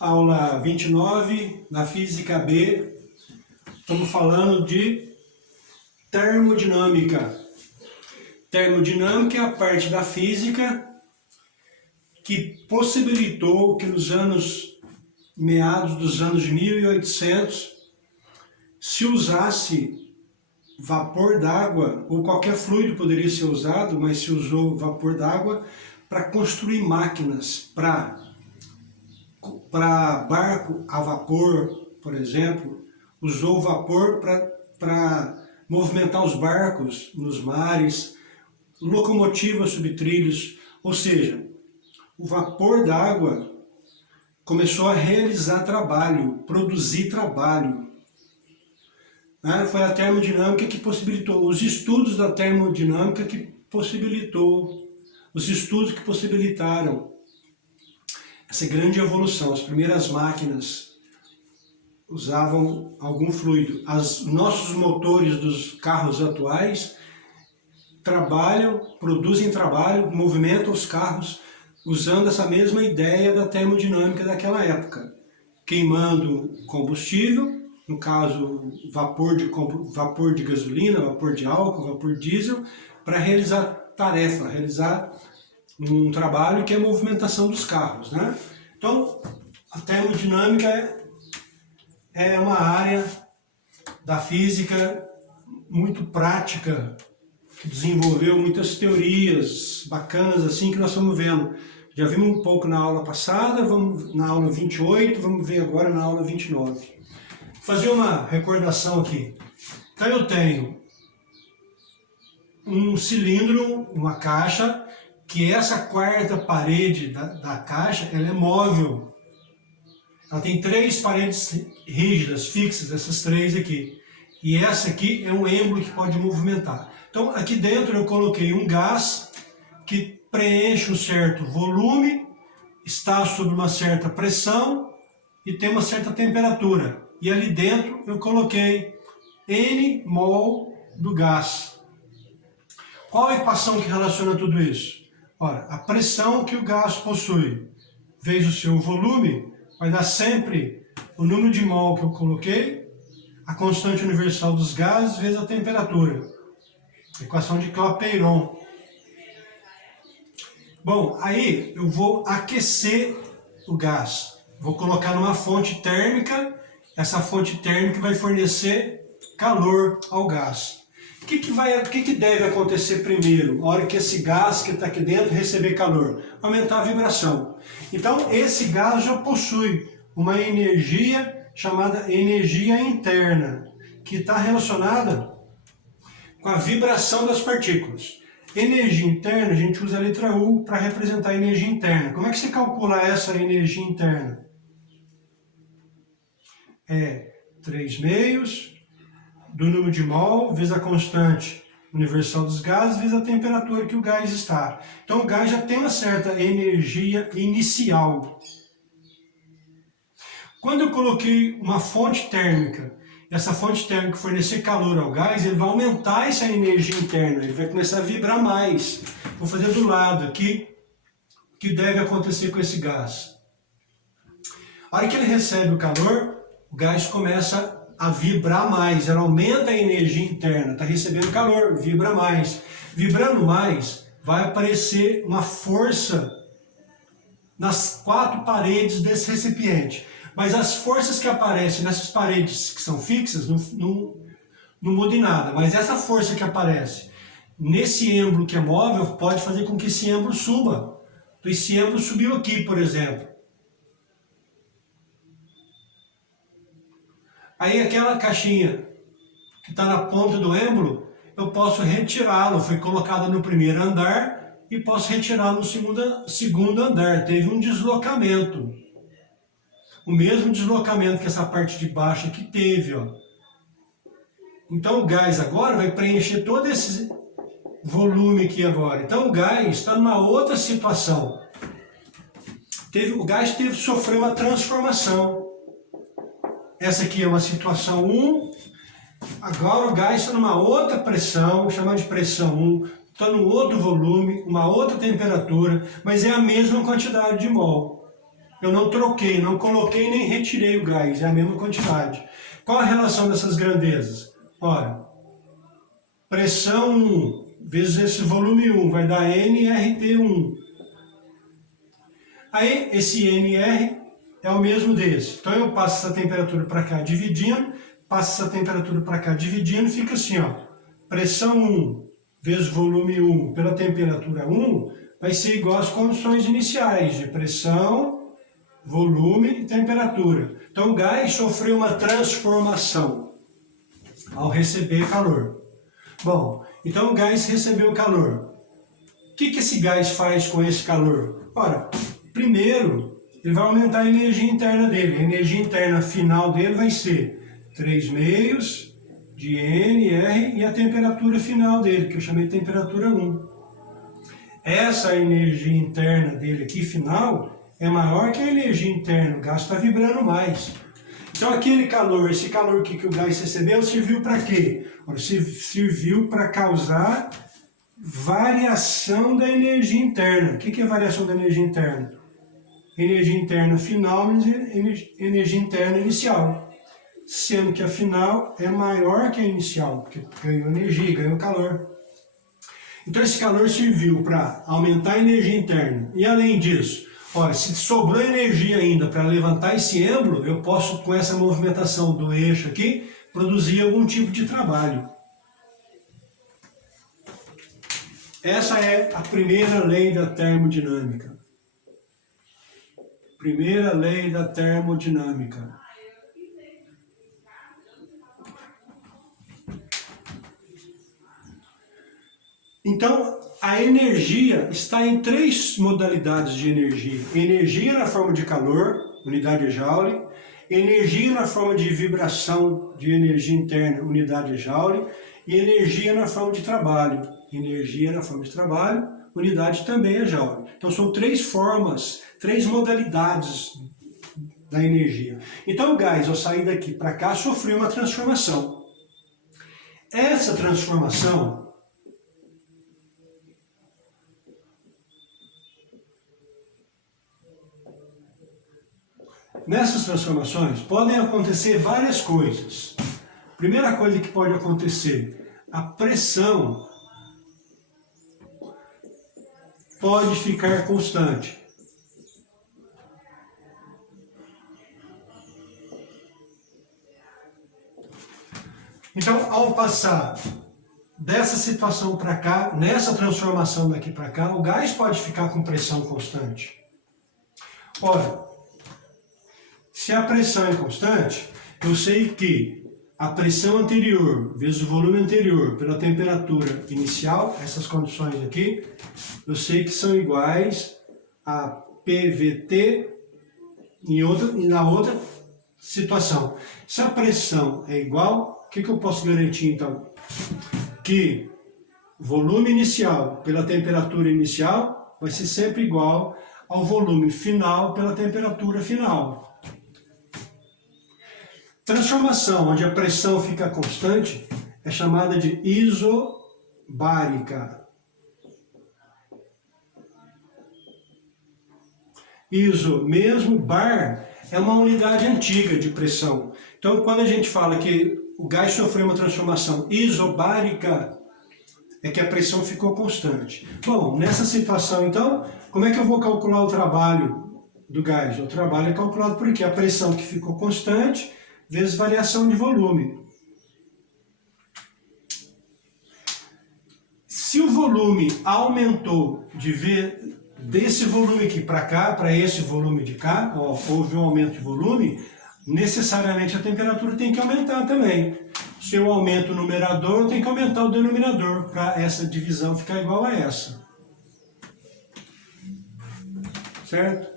Aula 29, na Física B, estamos falando de termodinâmica. Termodinâmica é a parte da física que possibilitou que nos meados dos anos 1800, se usasse vapor d'água, ou qualquer fluido poderia ser usado, mas se usou vapor d'água para construir máquinas, para barco a vapor, por exemplo, usou o vapor para movimentar os barcos nos mares, locomotivas sobre trilhos, ou seja, o vapor d'água começou a realizar trabalho, produzir trabalho. Foi a termodinâmica que possibilitou, os estudos da termodinâmica que possibilitou, os estudos que possibilitaram essa grande evolução. As primeiras máquinas usavam algum fluido. Nossos motores dos carros atuais produzem trabalho, movimentam os carros usando essa mesma ideia da termodinâmica daquela época, queimando combustível, no caso vapor de gasolina, vapor de álcool, vapor diesel, para realizar tarefa, realizar um trabalho que é a movimentação dos carros, né? Então, a termodinâmica é uma área da física muito prática, que desenvolveu muitas teorias bacanas assim que nós estamos vendo. Já vimos um pouco na aula passada, vamos na aula 28, vamos ver agora na aula 29. Vou fazer uma recordação aqui. Então eu tenho um cilindro, uma caixa, que essa quarta parede da caixa ela é móvel. Ela tem três paredes rígidas, fixas, essas três aqui. E essa aqui é um êmbolo que pode movimentar. Então aqui dentro eu coloquei um gás que preenche um certo volume, está sob uma certa pressão e tem uma certa temperatura. E ali dentro eu coloquei N mol do gás. Qual a equação que relaciona tudo isso? Ora, a pressão que o gás possui vezes o seu volume vai dar sempre o número de mol que eu coloquei, a constante universal dos gases vezes a temperatura. Equação de Clapeyron. Bom, aí eu vou aquecer o gás. Vou colocar numa fonte térmica. Essa fonte térmica vai fornecer calor ao gás. O que deve acontecer primeiro, na hora que esse gás que está aqui dentro receber calor? Aumentar a vibração. Então, esse gás já possui uma energia chamada energia interna, que está relacionada com a vibração das partículas. Energia interna, a gente usa a letra U para representar a energia interna. Como é que se calcula essa energia interna? É 3/2 do número de mol vezes a constante universal dos gases vezes a temperatura que o gás está. Então o gás já tem uma certa energia inicial. Quando eu coloquei uma fonte térmica, essa fonte térmica fornecer calor ao gás, ele vai aumentar essa energia interna, ele vai começar a vibrar mais. Vou fazer do lado aqui o que deve acontecer com esse gás. A hora que ele recebe o calor, o gás começa a vibrar mais, ela aumenta a energia interna, está recebendo calor, vibra mais. Vibrando mais, vai aparecer uma força nas quatro paredes desse recipiente. Mas as forças que aparecem nessas paredes que são fixas não mudam em nada. Mas essa força que aparece nesse êmbolo que é móvel pode fazer com que esse êmbolo suba. Então esse êmbolo subiu aqui, por exemplo. Aí aquela caixinha que está na ponta do êmbolo, eu posso retirá-lo. Foi colocada no primeiro andar e posso retirá-lo no segundo andar. Teve um deslocamento. O mesmo deslocamento que essa parte de baixo aqui teve, ó. Então o gás agora vai preencher todo esse volume aqui agora. Então o gás está numa outra situação. O gás sofreu uma transformação. Essa aqui é uma situação 1. Agora o gás está numa outra pressão, chamada de pressão 1. Está num outro volume, uma outra temperatura, mas é a mesma quantidade de mol. Eu não troquei, não coloquei nem retirei o gás, é a mesma quantidade. Qual a relação dessas grandezas? Ora, pressão 1 vezes esse volume 1 vai dar nRT1. Aí esse nR é o mesmo desse. Então eu passo essa temperatura para cá dividindo, passo essa temperatura para cá dividindo, fica assim, ó. Pressão 1 vezes volume 1 pela temperatura 1 vai ser igual às condições iniciais de pressão, volume e temperatura. Então o gás sofreu uma transformação ao receber calor. Bom, então o gás recebeu calor. O que esse gás faz com esse calor? Ora, primeiro, ele vai aumentar a energia interna dele. A energia interna final dele vai ser 3 meios de nR e a temperatura final dele, que eu chamei de temperatura 1. Essa energia interna dele aqui, final, é maior que a energia interna. O gás está vibrando mais. Então aquele calor, esse calor que o gás recebeu, serviu para quê? Serviu para causar variação da energia interna. O que é variação da energia interna? Energia interna final menos energia interna inicial. Sendo que a final é maior que a inicial, porque ganhou energia, ganhou calor. Então esse calor serviu para aumentar a energia interna. E além disso, olha, se sobrou energia ainda para levantar esse êmbolo, eu posso, com essa movimentação do eixo aqui, produzir algum tipo de trabalho. Essa é a primeira lei da termodinâmica. Primeira lei da termodinâmica. Então, a energia está em 3 modalidades de energia. Energia na forma de calor, unidade Joule. Energia na forma de vibração de energia interna, unidade Joule. E energia na forma de trabalho. Energia na forma de trabalho, unidade também é Joule. Então, são 3 formas, 3 modalidades da energia. Então, o gás, ao sair daqui para cá, sofreu uma transformação. Essa transformação nessas transformações podem acontecer várias coisas. Primeira coisa que pode acontecer, a pressão pode ficar constante. Então, ao passar dessa situação para cá, nessa transformação daqui para cá, o gás pode ficar com pressão constante. Ora, se a pressão é constante, eu sei que a pressão anterior vezes o volume anterior pela temperatura inicial, essas condições aqui, eu sei que são iguais a PVT na outra situação. Se a pressão é igual, o que eu posso garantir então? Que o volume inicial pela temperatura inicial vai ser sempre igual ao volume final pela temperatura final. Transformação onde a pressão fica constante é chamada de isobárica. Iso, mesmo, bar, é uma unidade antiga de pressão. Então, quando a gente fala que o gás sofreu uma transformação isobárica, é que a pressão ficou constante. Bom, nessa situação, então, como é que eu vou calcular o trabalho do gás? O trabalho é calculado por quê? A pressão que ficou constante vezes variação de volume. Se o volume aumentou desse volume aqui para cá, para esse volume de cá, ó, houve um aumento de volume, necessariamente a temperatura tem que aumentar também. Se eu aumento o numerador, eu tenho que aumentar o denominador para essa divisão ficar igual a essa. Certo?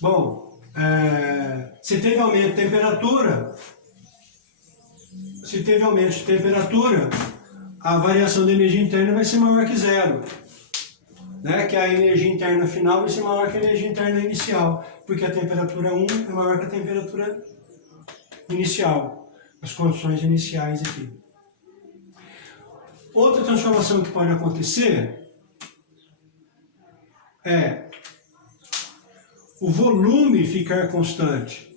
Bom, se teve aumento de temperatura, a variação da energia interna vai ser maior que zero. Né? Que a energia interna final vai ser maior que a energia interna inicial, porque a temperatura 1 é maior que a temperatura inicial, as condições iniciais aqui. Outra transformação que pode acontecer é o volume ficar constante?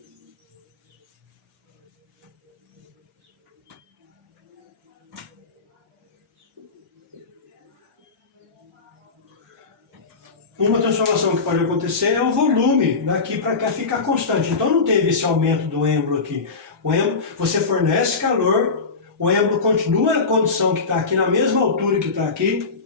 Uma transformação que pode acontecer é o volume daqui para cá ficar constante. Então não teve esse aumento do êmbolo aqui. O êmbolo, você fornece calor, o êmbolo continua na condição que está aqui, na mesma altura que está aqui.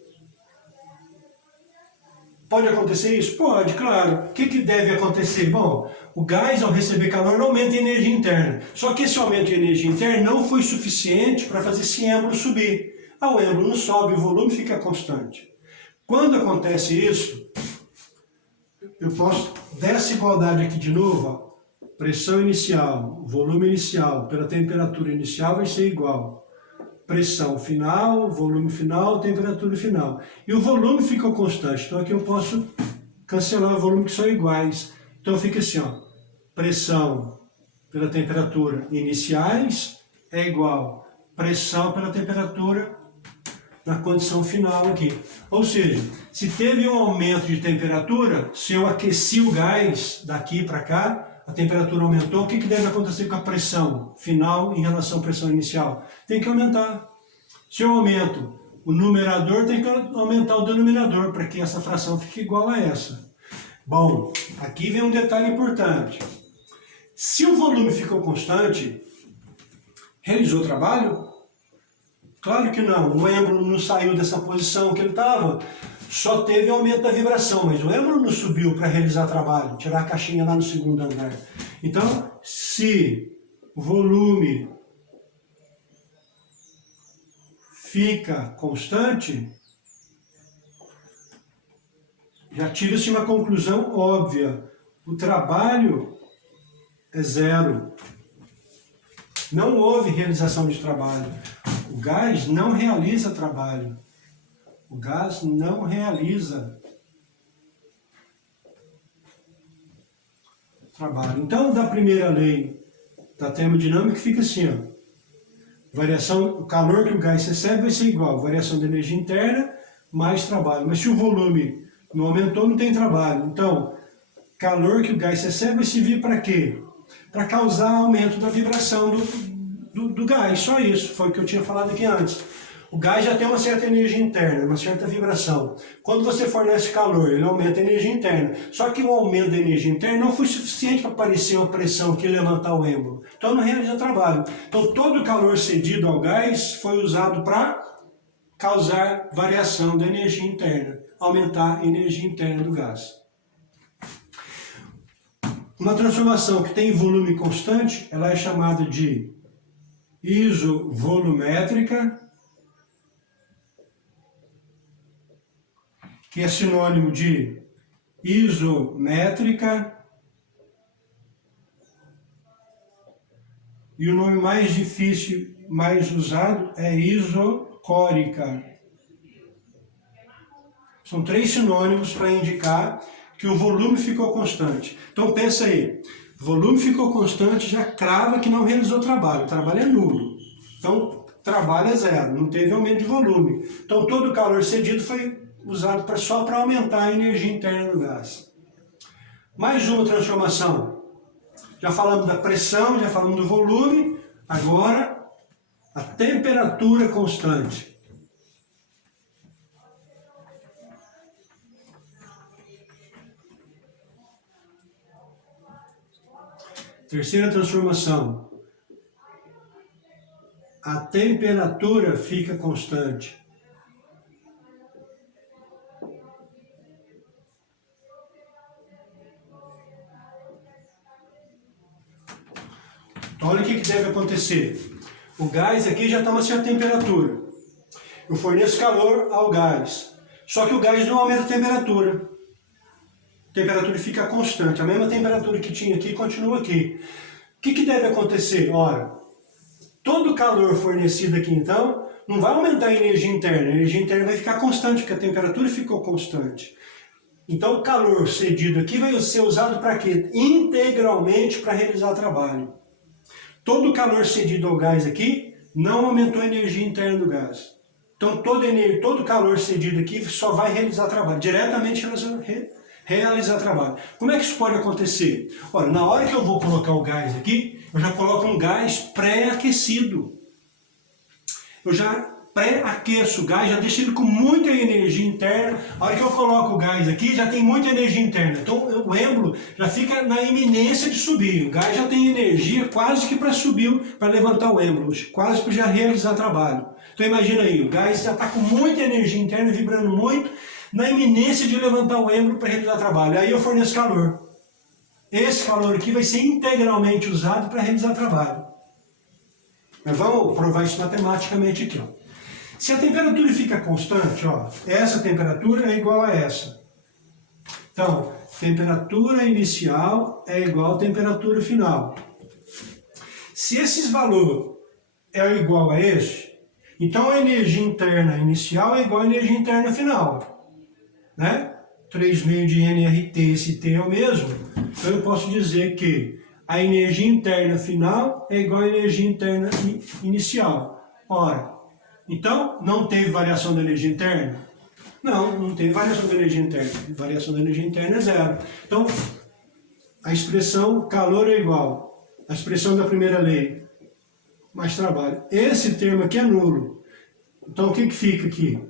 Pode acontecer isso? Pode, claro. O que deve acontecer? Bom, o gás, ao receber calor, não aumenta a energia interna. Só que esse aumento de energia interna não foi suficiente para fazer esse êmbolo subir. O êmbolo não sobe, o volume fica constante. Quando acontece isso, eu posso, dessa igualdade aqui de novo, ó, pressão inicial, volume inicial, pela temperatura inicial vai ser igual. Pressão final, volume final, temperatura final. E o volume ficou constante, então aqui eu posso cancelar o volume que são iguais. Então fica assim, ó, pressão pela temperatura iniciais é igual pressão pela temperatura na condição final aqui. Ou seja, se teve um aumento de temperatura, se eu aqueci o gás daqui para cá, a temperatura aumentou, o que deve acontecer com a pressão final em relação à pressão inicial? Tem que aumentar. Se eu aumento o numerador, tem que aumentar o denominador, para que essa fração fique igual a essa. Bom, aqui vem um detalhe importante. Se o volume ficou constante, realizou o trabalho? Claro que não, o êmbolo não saiu dessa posição que ele estava, só teve aumento da vibração, mas o êmbolo não subiu para realizar trabalho, tirar a caixinha lá no segundo andar. Então, se o volume fica constante, já tira-se uma conclusão óbvia, o trabalho é zero. Não houve realização de trabalho. O gás não realiza trabalho. O gás não realiza trabalho. Então, da primeira lei da termodinâmica fica assim, ó. Variação, o calor que o gás recebe vai ser igual, variação da energia interna mais trabalho. Mas se o volume não aumentou, não tem trabalho. Então, calor que o gás recebe vai servir para quê? Para causar aumento da vibração do gás, só isso, foi o que eu tinha falado aqui antes. O gás já tem uma certa energia interna, uma certa vibração. Quando você fornece calor, ele aumenta a energia interna. Só que o aumento da energia interna não foi suficiente para aparecer uma pressão que ia levantar o êmbolo. Então não realiza trabalho. Então todo o calor cedido ao gás foi usado para causar variação da energia interna, aumentar a energia interna do gás. Uma transformação que tem volume constante, ela é chamada de isovolumétrica, que é sinônimo de isométrica, e o nome mais difícil, mais usado, é isocórica. São 3 sinônimos para indicar que o volume ficou constante. Então pensa aí, volume ficou constante, já crava que não realizou trabalho, o trabalho é nulo. Então, trabalho é zero, não teve aumento de volume. Então todo o calor cedido foi usado só para aumentar a energia interna do gás. Mais uma transformação. Já falamos da pressão, já falamos do volume, agora a temperatura constante. Terceira transformação. A temperatura fica constante. Então, olha o que deve acontecer. O gás aqui já está a uma certa temperatura. Eu forneço calor ao gás. Só que o gás não aumenta a temperatura. A temperatura fica constante. A mesma temperatura que tinha aqui continua aqui. O que deve acontecer? Ora, todo o calor fornecido aqui, então, não vai aumentar a energia interna. A energia interna vai ficar constante, porque a temperatura ficou constante. Então, o calor cedido aqui vai ser usado para quê? Integralmente para realizar trabalho. Todo o calor cedido ao gás aqui não aumentou a energia interna do gás. Então, todo o calor cedido aqui só vai realizar trabalho, diretamente realizar trabalho. Como é que isso pode acontecer? Olha, na hora que eu vou colocar o gás aqui, eu já coloco um gás pré-aquecido. Eu já pré-aqueço o gás, já deixo ele com muita energia interna. A hora que eu coloco o gás aqui, já tem muita energia interna. Então o êmbolo já fica na iminência de subir. O gás já tem energia quase que para subir, para levantar o êmbolo, quase para já realizar trabalho. Então imagina aí, o gás já está com muita energia interna, vibrando muito, na iminência de levantar o êmbolo para realizar trabalho. Aí eu forneço calor. Esse calor aqui vai ser integralmente usado para realizar trabalho. Mas vamos provar isso matematicamente aqui, ó. Se a temperatura fica constante, ó, essa temperatura é igual a essa. Então, temperatura inicial é igual a temperatura final. Se esses valores é igual a este, então a energia interna inicial é igual à energia interna final. Né? 3,5 de nRT, esse T é o mesmo. Então eu posso dizer que a energia interna final é igual à energia interna inicial. Ora, então, não teve variação da energia interna? Não, não teve variação da energia interna. A variação da energia interna é zero. Então, a expressão calor é igual. A expressão da primeira lei, mais trabalho. Esse termo aqui é nulo. Então, o que fica aqui?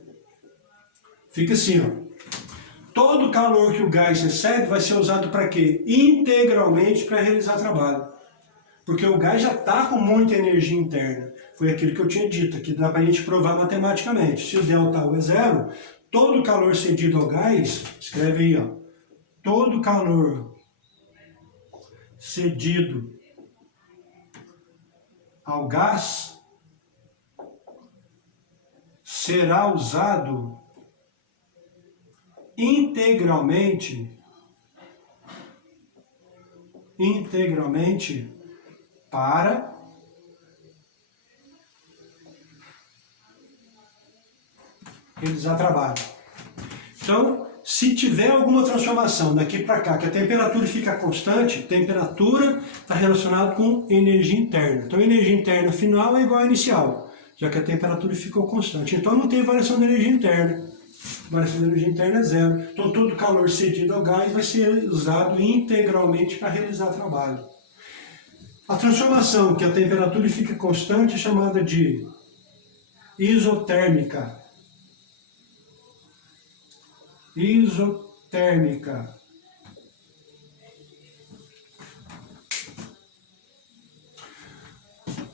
Fica assim, ó. Todo calor que o gás recebe vai ser usado para quê? Integralmente para realizar trabalho. Porque o gás já está com muita energia interna. Foi aquilo que eu tinha dito, que dá para a gente provar matematicamente. Se o ΔU é zero, todo calor cedido ao gás, escreve aí, ó, todo calor cedido ao gás será usado integralmente para realizar trabalho. Então, se tiver alguma transformação daqui para cá, que a temperatura fica constante, temperatura está relacionada com energia interna. Então, a energia interna final é igual à inicial, já que a temperatura ficou constante. Então, não tem variação da energia interna. A variação da energia interna é zero. Então, todo calor cedido ao gás vai ser usado integralmente para realizar trabalho. A transformação que a temperatura fica constante é chamada de isotérmica. Isotérmica.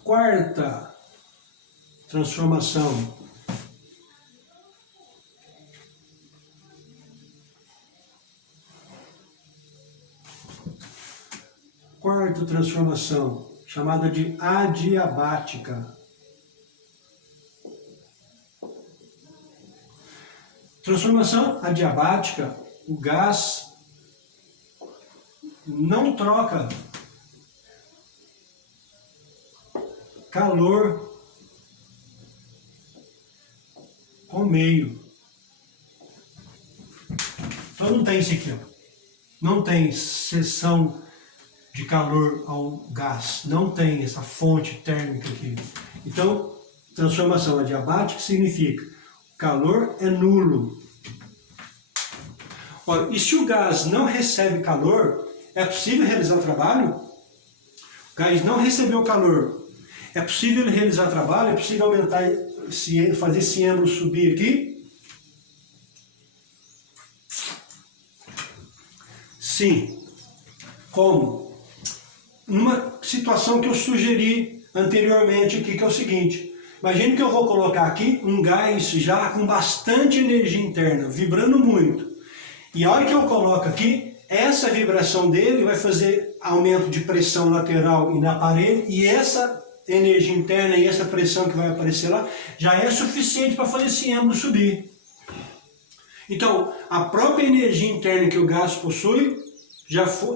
Quarta transformação. Quarta transformação, chamada de adiabática. Transformação adiabática, o gás não troca calor com meio. Então não tem isso aqui, ó. Não tem cessão de calor ao gás, não tem essa fonte térmica aqui. Então, transformação adiabática significa calor é nulo. Ora, e se o gás não recebe calor, é possível realizar trabalho? O gás não recebeu calor, é possível realizar trabalho? É possível aumentar, fazer esse êmbolo subir aqui? Sim. Como? Numa situação que eu sugeri anteriormente aqui, que é o seguinte. Imagine que eu vou colocar aqui um gás já com bastante energia interna, vibrando muito. E a hora que eu coloco aqui, essa vibração dele vai fazer aumento de pressão lateral e na parede, e essa energia interna e essa pressão que vai aparecer lá, já é suficiente para fazer esse êmbolo subir. Então, a própria energia interna que o gás possui,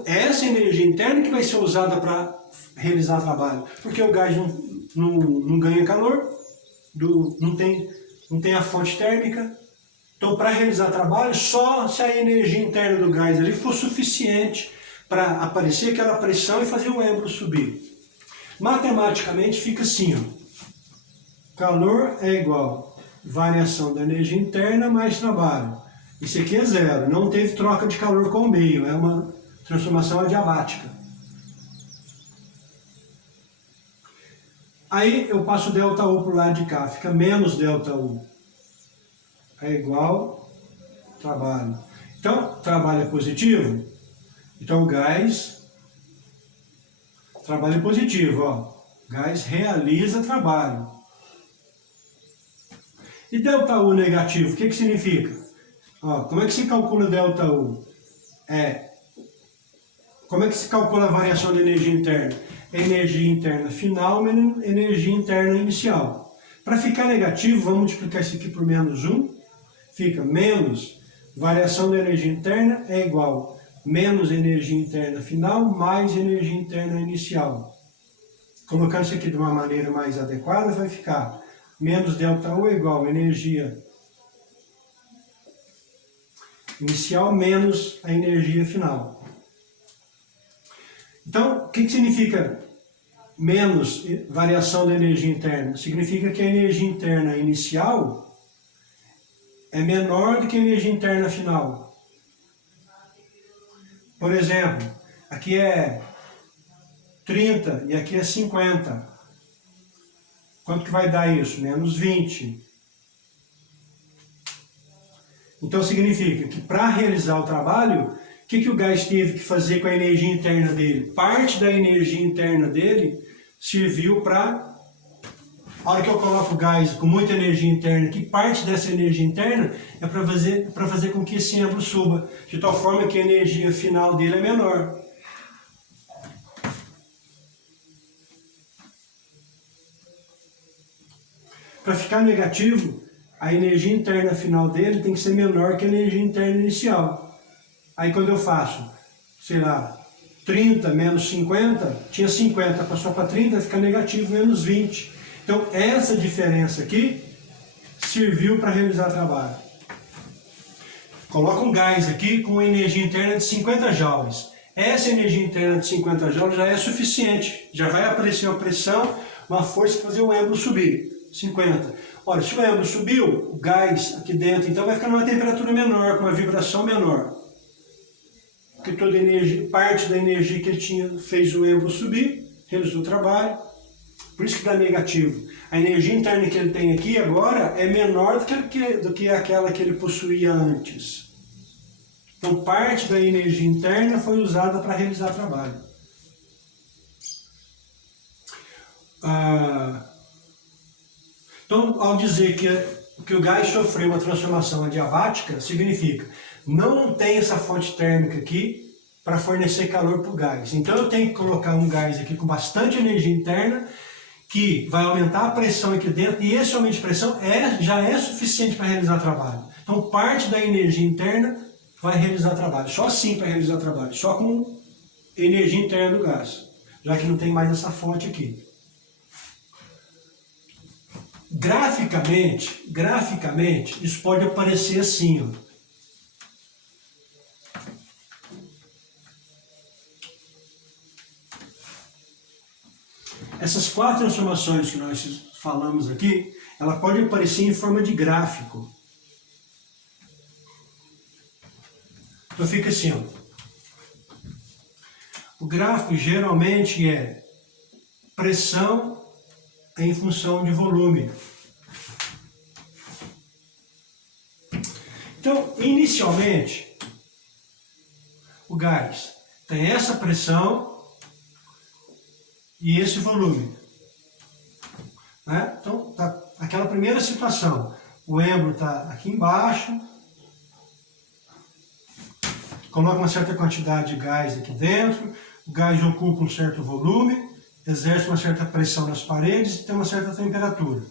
essa energia interna que vai ser usada para realizar trabalho. Porque o gás não ganha calor, não tem a fonte térmica. Então, para realizar trabalho, só se a energia interna do gás ali for suficiente para aparecer aquela pressão e fazer o êmbolo subir. Matematicamente fica assim, ó. Calor é igual a variação da energia interna mais trabalho. Isso aqui é zero, não teve troca de calor com o meio, é uma transformação adiabática. Aí eu passo ΔU para o lado de cá, fica menos ΔU. É igual trabalho. Então, trabalho é positivo. Então, o gás, trabalho é positivo, ó. Gás realiza trabalho. E ΔU negativo, o que significa? Ó, como é que se calcula ΔU? Como é que se calcula a variação de energia interna? Energia interna final menos energia interna inicial. Para ficar negativo, vamos multiplicar isso aqui por menos 1. Fica menos variação da energia interna é igual menos energia interna final mais energia interna inicial. Colocando isso aqui de uma maneira mais adequada, vai ficar menos ΔU é igual energia inicial menos a energia final. Então, o que significa menos variação da energia interna? Significa que a energia interna inicial é menor do que a energia interna final. Por exemplo, aqui é 30 e aqui é 50. Quanto que vai dar isso? Menos 20. Então significa que para realizar o trabalho, o que o gás teve que fazer com a energia interna dele? Parte da energia interna dele serviu para... A hora que eu coloco o gás com muita energia interna, que parte dessa energia interna é para fazer com que esse êmbolo suba, de tal forma que a energia final dele é menor. Para ficar negativo, a energia interna final dele tem que ser menor que a energia interna inicial. Aí quando eu faço, sei lá, 30 menos 50, tinha 50, passou para 30, fica negativo, menos 20. Então essa diferença aqui serviu para realizar trabalho. Coloca um gás aqui com energia interna de 50 joules. Essa energia interna de 50 joules já é suficiente, já vai aparecer uma pressão, uma força para fazer o êmbolo subir. 50. Olha, se o êmbolo subiu, o gás aqui dentro, então vai ficar numa temperatura menor, com uma vibração menor. Porque toda a energia, parte da energia que ele tinha fez o êmbolo subir, realizou o trabalho. Por isso que dá negativo. A energia interna que ele tem aqui agora é menor do que aquela que ele possuía antes. Então parte da energia interna foi usada para realizar o trabalho. Então, ao dizer que o gás sofreu uma transformação adiabática, significa não tem essa fonte térmica aqui para fornecer calor para o gás. Então eu tenho que colocar um gás aqui com bastante energia interna, que vai aumentar a pressão aqui dentro, e esse aumento de pressão já é suficiente para realizar trabalho. Então parte da energia interna vai realizar trabalho. Só assim para realizar trabalho, só com energia interna do gás, já que não tem mais essa fonte aqui. Graficamente, isso pode aparecer assim, ó. Essas 4 transformações que nós falamos aqui, ela pode aparecer em forma de gráfico. Então fica assim, ó. O gráfico geralmente é pressão em função de volume. Então, inicialmente, o gás tem essa pressão e esse volume. Né? Então, tá aquela primeira situação. O êmbolo está aqui embaixo, coloca uma certa quantidade de gás aqui dentro, o gás ocupa um certo volume, exerce uma certa pressão nas paredes e tem uma certa temperatura.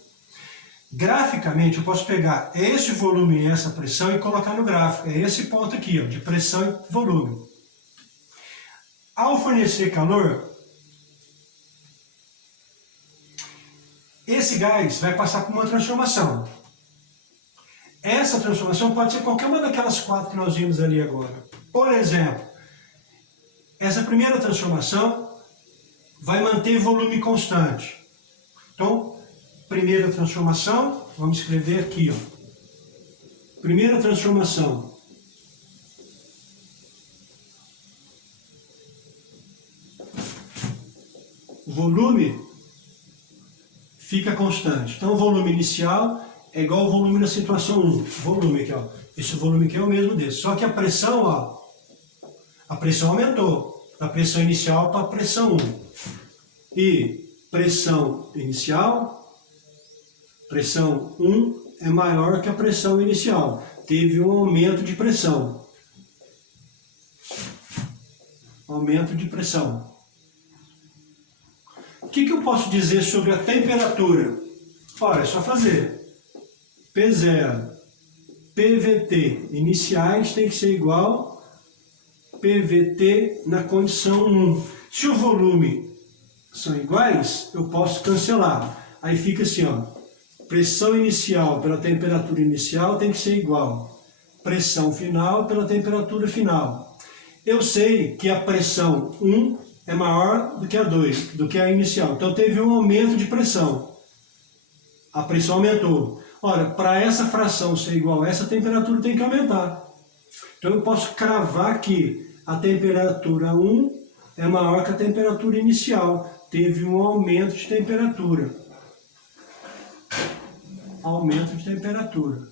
Graficamente, eu posso pegar esse volume e essa pressão e colocar no gráfico. É esse ponto aqui, ó, de pressão e volume. Ao fornecer calor, esse gás vai passar por uma transformação. Essa transformação pode ser qualquer uma daquelas 4 que nós vimos ali agora. Por exemplo, essa primeira transformação vai manter volume constante. Então, primeira transformação, vamos escrever aqui, ó. Primeira transformação volume fica constante. Então o volume inicial é igual ao volume da situação 1. Volume aqui, ó. Esse volume aqui é o mesmo desse. Só que a pressão, ó, a pressão aumentou. Da pressão inicial para a pressão 1. E pressão inicial, pressão 1 é maior que a pressão inicial. Teve um aumento de pressão. Aumento de pressão. O que eu posso dizer sobre a temperatura? Ora, é só fazer. P0, PVT iniciais tem que ser igual PVT na condição 1. Se o volume são iguais, eu posso cancelar. Aí fica assim, ó. Pressão inicial pela temperatura inicial tem que ser igual. Pressão final pela temperatura final. Eu sei que a pressão 1 é maior do que a 2, do que a inicial. Então teve um aumento de pressão. A pressão aumentou. Ora, para essa fração ser igual a essa, a temperatura tem que aumentar. Então eu posso cravar que a temperatura 1 é maior que a temperatura inicial. Teve um aumento de temperatura. Aumento de temperatura.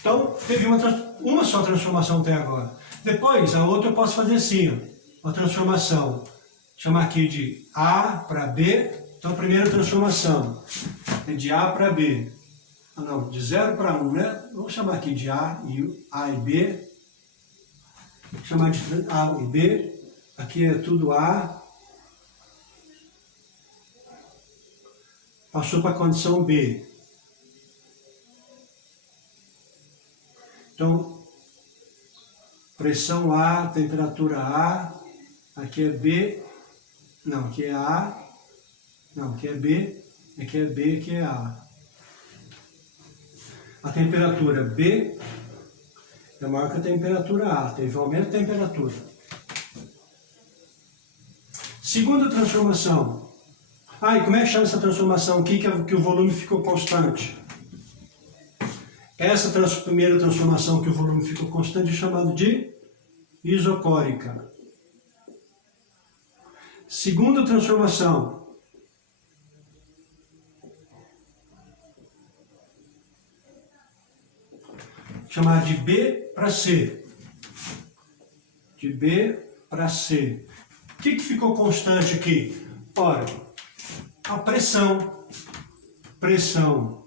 Então, teve uma só transformação até agora. Depois, a outra eu posso fazer assim, ó, uma transformação. Chamar aqui de A para B. Então, a primeira transformação é de A para B. Ah, não, de 0 para 1, né? Vamos chamar aqui de A e B. Vou chamar de A e B. Aqui é tudo A. Passou para a condição B. Então, pressão A, temperatura A, aqui é B, não, aqui é A, não, aqui é B, aqui é A. A temperatura B é maior que a temperatura A, teve um aumento de temperatura. Segunda transformação. E como é que chama essa transformação aqui que o volume ficou constante? Essa primeira transformação que o volume ficou constante é chamada de isocórica. Segunda transformação. Chamada de B para C. De B para C. O que ficou constante aqui? Ora, a pressão. Pressão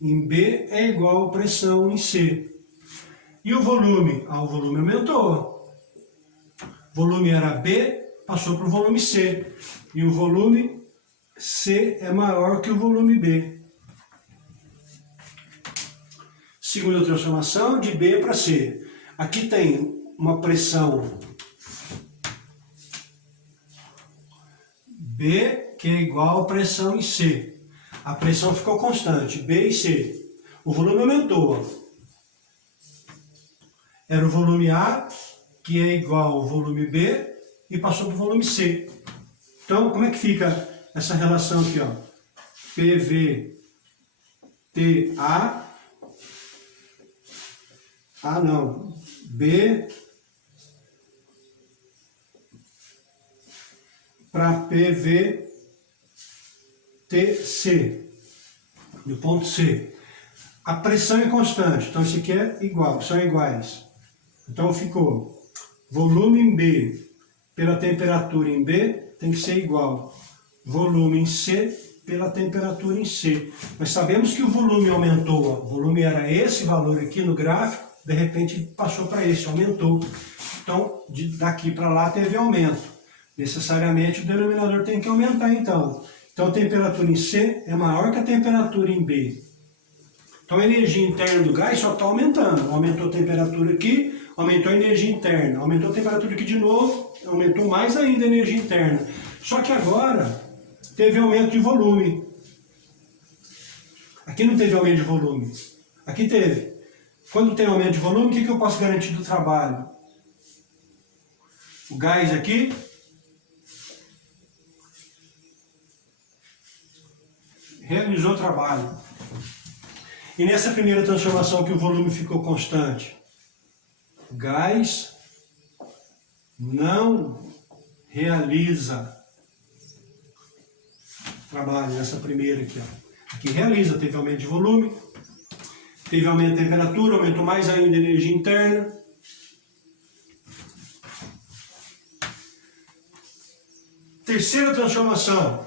em B é igual a pressão em C. E o volume? O volume aumentou. O volume era B, passou para o volume C. E o volume C é maior que o volume B. Segunda transformação, de B para C. Aqui tem uma pressão B, que é igual a pressão em C. A pressão ficou constante, B e C. O volume aumentou. Era o volume A, que é igual ao volume B, e passou para o volume C. Então, como é que fica essa relação aqui, ó? PVTA, B para PVTC, no ponto C. A pressão é constante, então isso aqui é igual, são iguais. Então ficou volume em B pela temperatura em B tem que ser igual. Volume em C pela temperatura em C. Mas sabemos que o volume aumentou, ó. O volume era esse valor aqui no gráfico, de repente passou para esse, aumentou. Então, daqui para lá teve aumento. Necessariamente o denominador tem que aumentar, então. Então, a temperatura em C é maior que a temperatura em B. Então, a energia interna do gás só está aumentando. Aumentou a temperatura aqui, aumentou a energia interna. Aumentou a temperatura aqui de novo, aumentou mais ainda a energia interna. Só que agora teve aumento de volume. Aqui não teve aumento de volume. Aqui teve. Quando tem aumento de volume, o que eu posso garantir do trabalho? O gás aqui realizou o trabalho. E nessa primeira transformação que o volume ficou constante, o gás não realiza trabalho, nessa primeira aqui, ó. Aqui realiza, teve aumento de volume, teve aumento de temperatura, aumentou mais ainda a energia interna. Terceira transformação.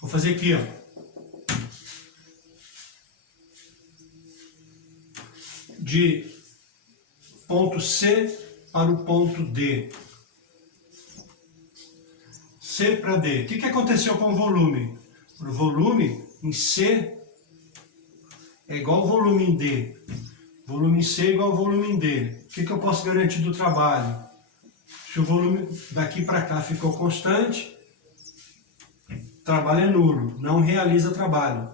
Vou fazer aqui, ó. De ponto C para o ponto D. C para D. O que aconteceu com o volume? O volume em C é igual ao volume em D. Volume em C é igual ao volume em D. O que eu posso garantir do trabalho? Se o volume daqui para cá ficou constante, trabalho é nulo. Não realiza trabalho.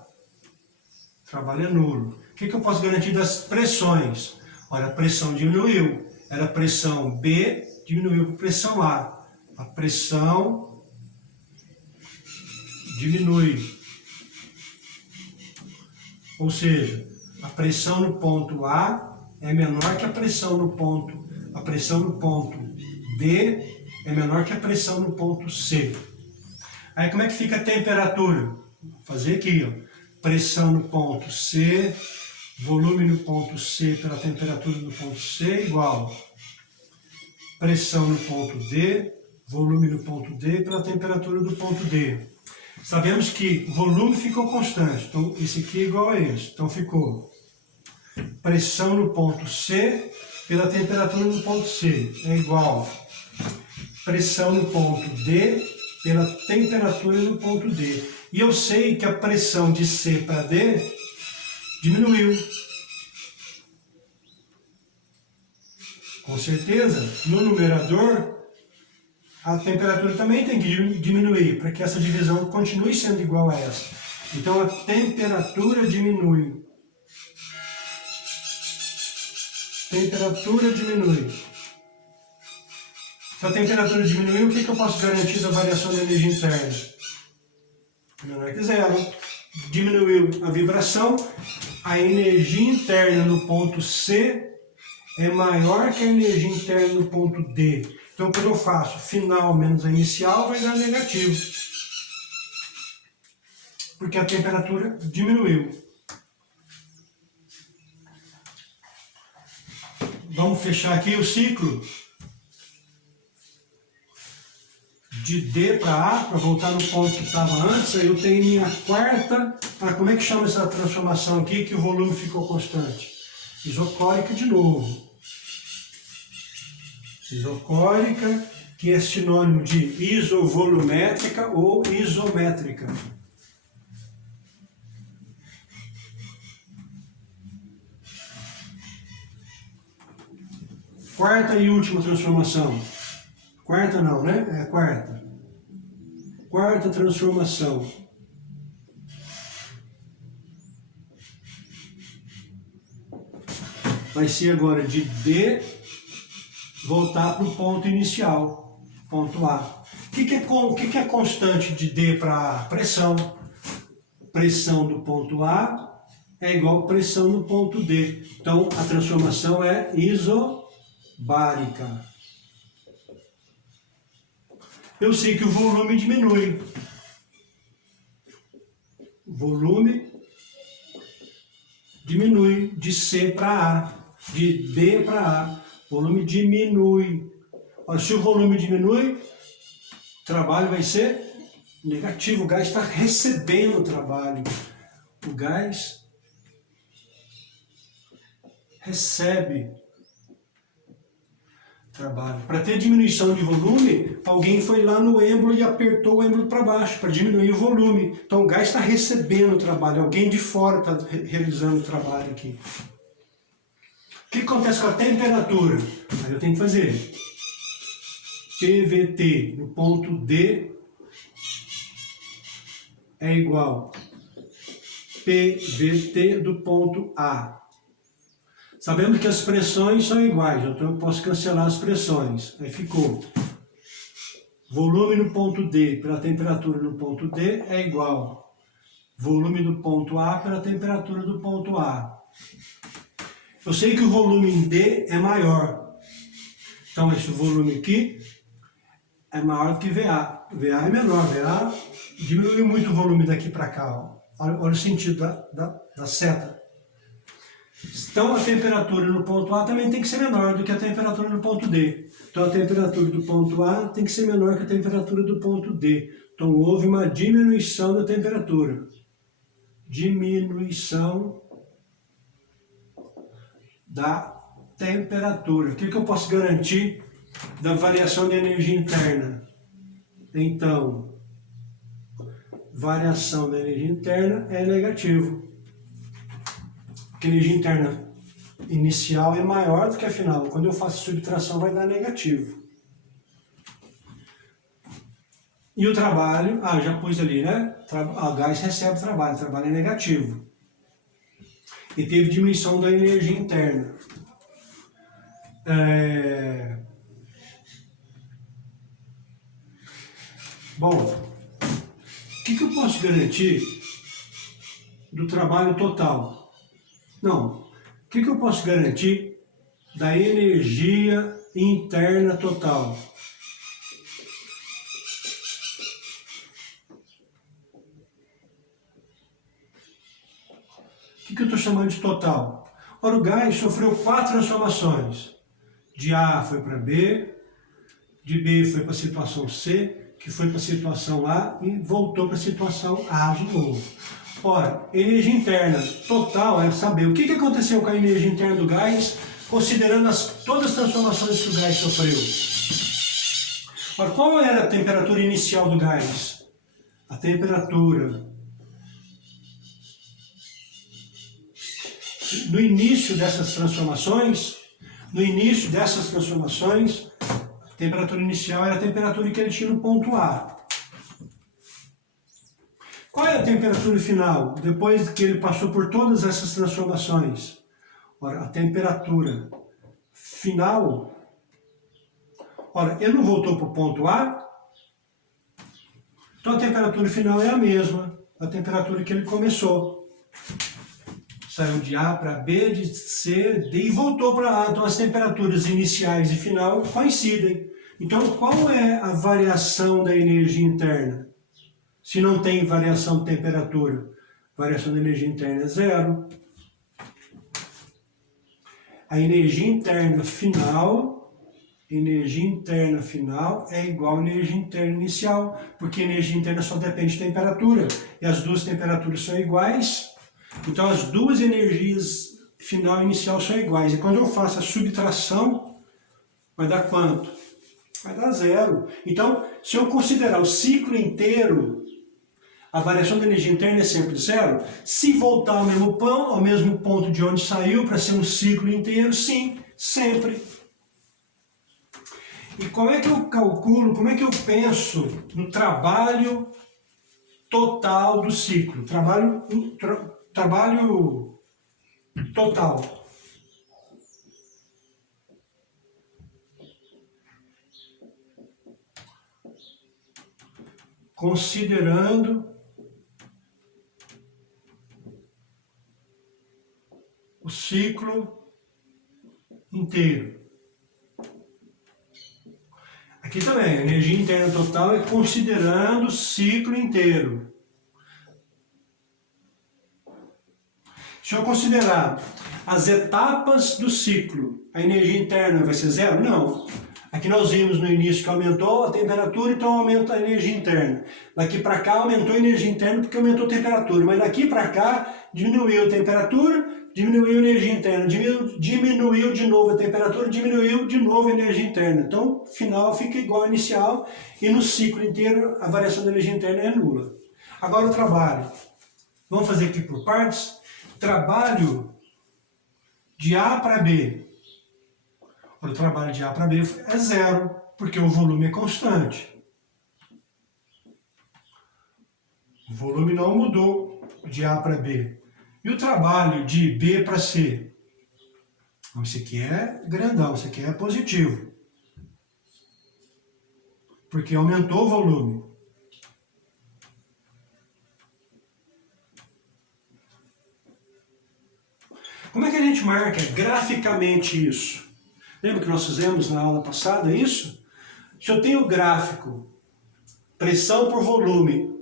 Trabalho é nulo. O que eu posso garantir das pressões? Olha, a pressão diminuiu. Era pressão B, diminuiu para pressão A. A pressão diminui. Ou seja, a pressão no ponto A é menor que a pressão no ponto D é menor que a pressão no ponto C. Aí como é que fica a temperatura? Vou fazer aqui, ó. Pressão no ponto C, volume no ponto C pela temperatura no ponto C igual pressão no ponto D, volume no ponto D pela temperatura do ponto D. Sabemos que o volume ficou constante, então esse aqui é igual a esse. Então ficou pressão no ponto C pela temperatura no ponto C é igual pressão no ponto D pela temperatura no ponto D. E eu sei que a pressão de C para D diminuiu. Com certeza, no numerador, a temperatura também tem que diminuir, para que essa divisão continue sendo igual a essa. Então, a temperatura diminui. Temperatura diminui. Se a temperatura diminuir, o que eu posso garantir da variação da energia interna? Menor que zero. Diminuiu a vibração, a energia interna no ponto C é maior que a energia interna no ponto D. Então, quando eu faço final menos a inicial, vai dar negativo. Porque a temperatura diminuiu. Vamos fechar aqui o ciclo. De D para A, para voltar no ponto que estava antes, aí eu tenho minha quarta. Como é que chama essa transformação aqui que o volume ficou constante? Isocórica de novo. Isocórica, que é sinônimo de isovolumétrica ou isométrica. Quarta e última transformação. Quarta não, né? É a quarta. Quarta transformação. Vai ser agora de D voltar para o ponto inicial, ponto A. O que é constante de D para A? Pressão. Pressão do ponto A é igual a pressão no ponto D. Então, a transformação é isobárica. Eu sei que o volume diminui. O volume diminui de C para A, de D para A. O volume diminui. Olha, se o volume diminui, o trabalho vai ser negativo. O gás está recebendo o trabalho. O gás recebe trabalho. Para ter diminuição de volume, alguém foi lá no êmbolo e apertou o êmbolo para baixo, para diminuir o volume. Então o gás está recebendo o trabalho, alguém de fora está realizando o trabalho aqui. O que acontece com a temperatura? Aí eu tenho que fazer PVT no ponto D é igual PVT do ponto A. Sabemos que as pressões são iguais, então eu posso cancelar as pressões. Aí ficou volume no ponto D pela temperatura no ponto D é igual volume do ponto A pela temperatura do ponto A. Eu sei que o volume em D é maior. Então esse volume aqui é maior do que VA. VA é menor, VA diminuiu muito o volume daqui para cá. Ó. Olha o sentido da seta. Então a temperatura no ponto A também tem que ser menor do que a temperatura no ponto D. Então a temperatura do ponto A tem que ser menor que a temperatura do ponto D. Então houve uma diminuição da temperatura. Diminuição da temperatura. O que eu posso garantir da variação de energia interna? Então, variação da energia interna é negativo. Porque a energia interna inicial é maior do que a final. Quando eu faço subtração vai dar negativo. E o trabalho, já pus ali, né? O gás recebe trabalho, o trabalho é negativo. E teve diminuição da energia interna. Bom, o que eu posso garantir do trabalho total? Não, o que eu posso garantir da energia interna total? O que eu estou chamando de total? Ora, o gás sofreu 4 transformações. De A foi para B, de B foi para a situação C, que foi para a situação A e voltou para a situação A de novo. Ora, energia interna total é saber o que aconteceu com a energia interna do gás, considerando todas as transformações que o gás sofreu. Ora, qual era a temperatura inicial do gás? A temperatura no início dessas transformações, a temperatura inicial era a temperatura que ele tinha no ponto A. Qual é a temperatura final, depois que ele passou por todas essas transformações? Ora, a temperatura final, ele não voltou para o ponto A, então a temperatura final é a mesma, a temperatura que ele começou. Saiu de A para B, de C, D e voltou para A. Então as temperaturas iniciais e final coincidem. Então qual é a variação da energia interna? Se não tem variação de temperatura, variação da energia interna é zero. A energia interna final é igual à energia interna inicial, porque a energia interna só depende de temperatura, e as duas temperaturas são iguais. Então as duas energias final e inicial são iguais. E quando eu faço a subtração, vai dar quanto? Vai dar zero. Então, se eu considerar o ciclo inteiro, a variação da energia interna é sempre zero. Se voltar ao mesmo ponto de onde saiu para ser um ciclo inteiro, sim, sempre. E como é que eu calculo, como é que eu penso no trabalho total do ciclo? Trabalho total. Considerando o ciclo inteiro. Aqui também, a energia interna total é considerando o ciclo inteiro. Se eu considerar as etapas do ciclo, a energia interna vai ser zero? Não. Aqui nós vimos no início que aumentou a temperatura, então aumenta a energia interna. Daqui para cá aumentou a energia interna porque aumentou a temperatura. Mas daqui para cá diminuiu a temperatura, diminuiu a energia interna, diminuiu de novo a temperatura, diminuiu de novo a energia interna. Então, final fica igual ao inicial e no ciclo inteiro a variação da energia interna é nula. Agora o trabalho. Vamos fazer aqui por partes. Trabalho de A para B. O trabalho de A para B é zero, porque o volume é constante. O volume não mudou de A para B. E o trabalho de B para C? Esse aqui é grandão, esse aqui é positivo. Porque aumentou o volume. Como é que a gente marca graficamente isso? Lembra que nós fizemos na aula passada isso? Se eu tenho o gráfico, pressão por volume,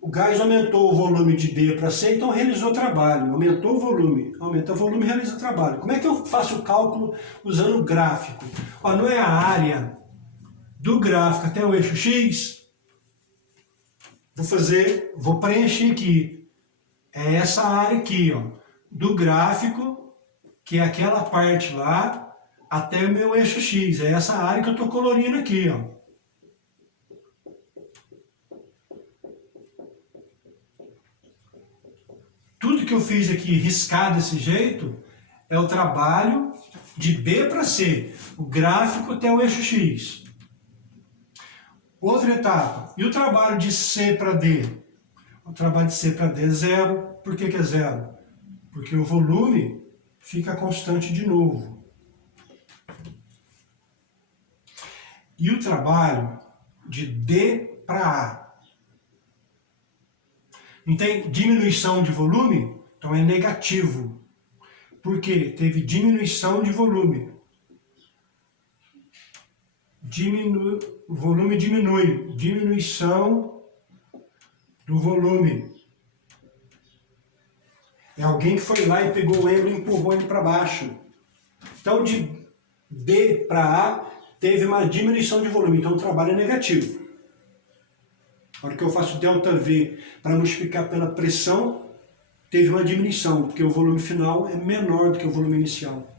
o gás aumentou o volume de B para C, então realizou trabalho. Aumentou o volume. Aumenta o volume, realiza trabalho. Como é que eu faço o cálculo usando o gráfico? Ó, não é a área do gráfico até o eixo X? Vou preencher aqui. É essa área aqui, ó, do gráfico, que é aquela parte lá, até o meu eixo X. É essa área que eu estou colorindo aqui, ó. Tudo que eu fiz aqui riscar desse jeito é o trabalho de B para C, o gráfico até o eixo X. Outra etapa, e o trabalho de C para D? O trabalho de C para D é zero. Por que é zero? Porque o volume fica constante de novo. E o trabalho de D para A? Não tem diminuição de volume? Então é negativo. Por quê? Teve diminuição de volume. O volume diminui. Diminuição do volume. É alguém que foi lá e pegou o elo e empurrou ele para baixo. Então de D para A teve uma diminuição de volume. Então o trabalho é negativo. A hora que eu faço ΔV para multiplicar pela pressão, teve uma diminuição, porque o volume final é menor do que o volume inicial.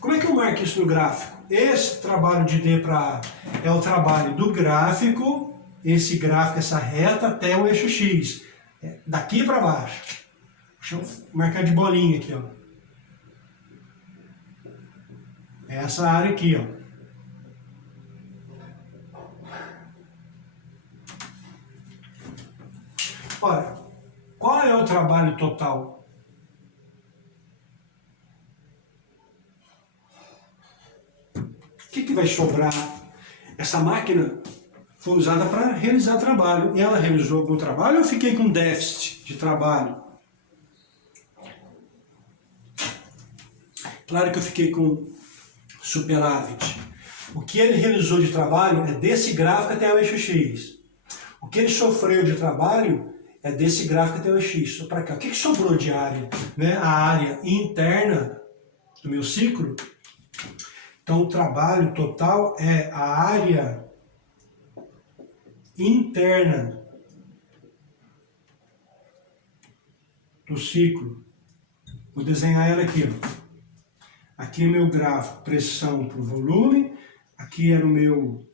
Como é que eu marco isso no gráfico? Esse trabalho de D para A é o trabalho do gráfico, esse gráfico, essa reta até o eixo X. Daqui para baixo. Deixa eu marcar de bolinha aqui, ó. Essa área aqui, ó. Ora, qual é o trabalho total? O que vai sobrar? Essa máquina foi usada para realizar trabalho. E ela realizou algum trabalho ou eu fiquei com déficit de trabalho? Claro que eu fiquei com superávit. O que ele realizou de trabalho é desse gráfico até o eixo X. O que ele sofreu de trabalho é desse gráfico até o X, para cá. O que sobrou de área? Né? A área interna do meu ciclo. Então, o trabalho total é a área interna do ciclo. Vou desenhar ela aqui. Ó. Aqui é meu gráfico, pressão por volume. Aqui era o meu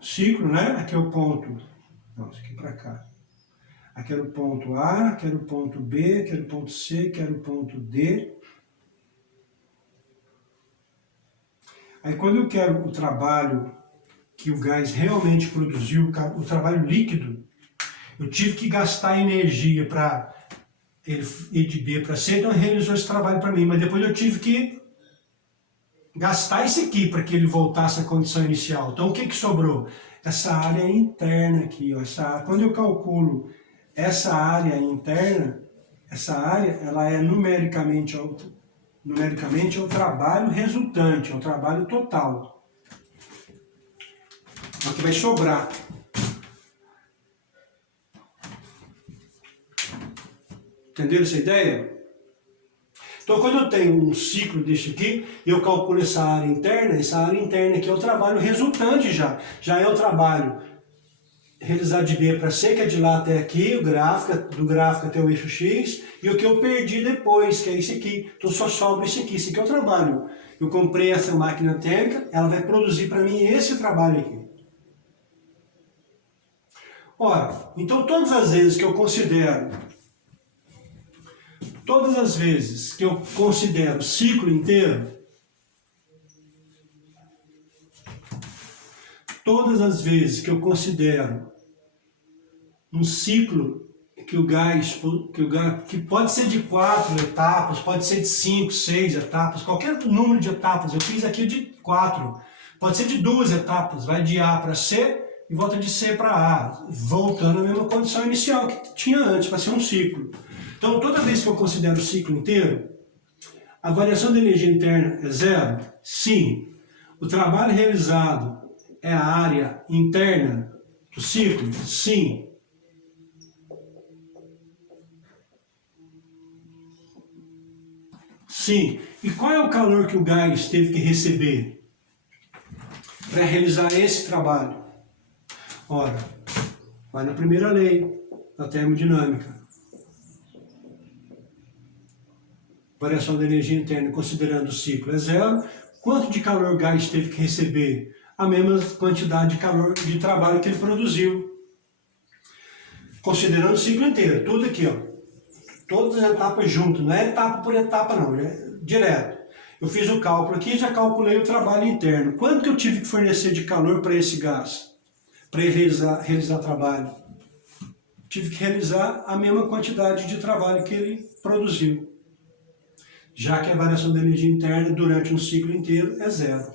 ciclo, né? Aqui é o ponto, nossa, aqui para cá. Aqui era o ponto A, aqui era o ponto B, aqui era o ponto C, aqui era o ponto D. Aí quando eu quero o trabalho que o gás realmente produziu, o trabalho líquido, eu tive que gastar energia para ele ir de B para C, então ele realizou esse trabalho para mim, mas depois eu tive que gastar esse aqui para que ele voltasse à condição inicial. Então o que sobrou? Essa área interna aqui, ó, quando eu calculo essa área interna, essa área ela é numericamente é o trabalho resultante, é o trabalho total. É o que vai sobrar. Entenderam essa ideia? Então, quando eu tenho um ciclo desse aqui, eu calculo essa área interna aqui é o trabalho resultante já. Já é o trabalho realizado de B para C, que é de lá até aqui, do gráfico até o eixo X, e o que eu perdi depois, que é esse aqui. Então, só sobra esse aqui. Esse aqui é o trabalho. Eu comprei essa máquina térmica, ela vai produzir para mim esse trabalho aqui. Ora, então todas as vezes que eu considero ciclo inteiro, todas as vezes que eu considero um ciclo que pode ser de 4 etapas, pode ser de 5, 6 etapas, qualquer número de etapas, eu fiz aqui de 4, pode ser de 2 etapas, vai de A para C, e volta de C para A, voltando à mesma condição inicial que tinha antes, para ser um ciclo. Então, toda vez que eu considero o ciclo inteiro, a variação de energia interna é zero? Sim. O trabalho realizado é a área interna do ciclo? Sim. Sim. E qual é o calor que o gás teve que receber para realizar esse trabalho? Ora, vai na primeira lei da termodinâmica. Variação da energia interna considerando o ciclo é zero. Quanto de calor o gás teve que receber? A mesma quantidade de calor de trabalho que ele produziu. Considerando o ciclo inteiro, tudo aqui, ó. Todas as etapas juntas, não é etapa por etapa não, é direto. Eu fiz o cálculo aqui e já calculei o trabalho interno. Quanto que eu tive que fornecer de calor para esse gás? Para ele realizar trabalho? Tive que realizar a mesma quantidade de trabalho que ele produziu, já que a variação da energia interna durante um ciclo inteiro é zero.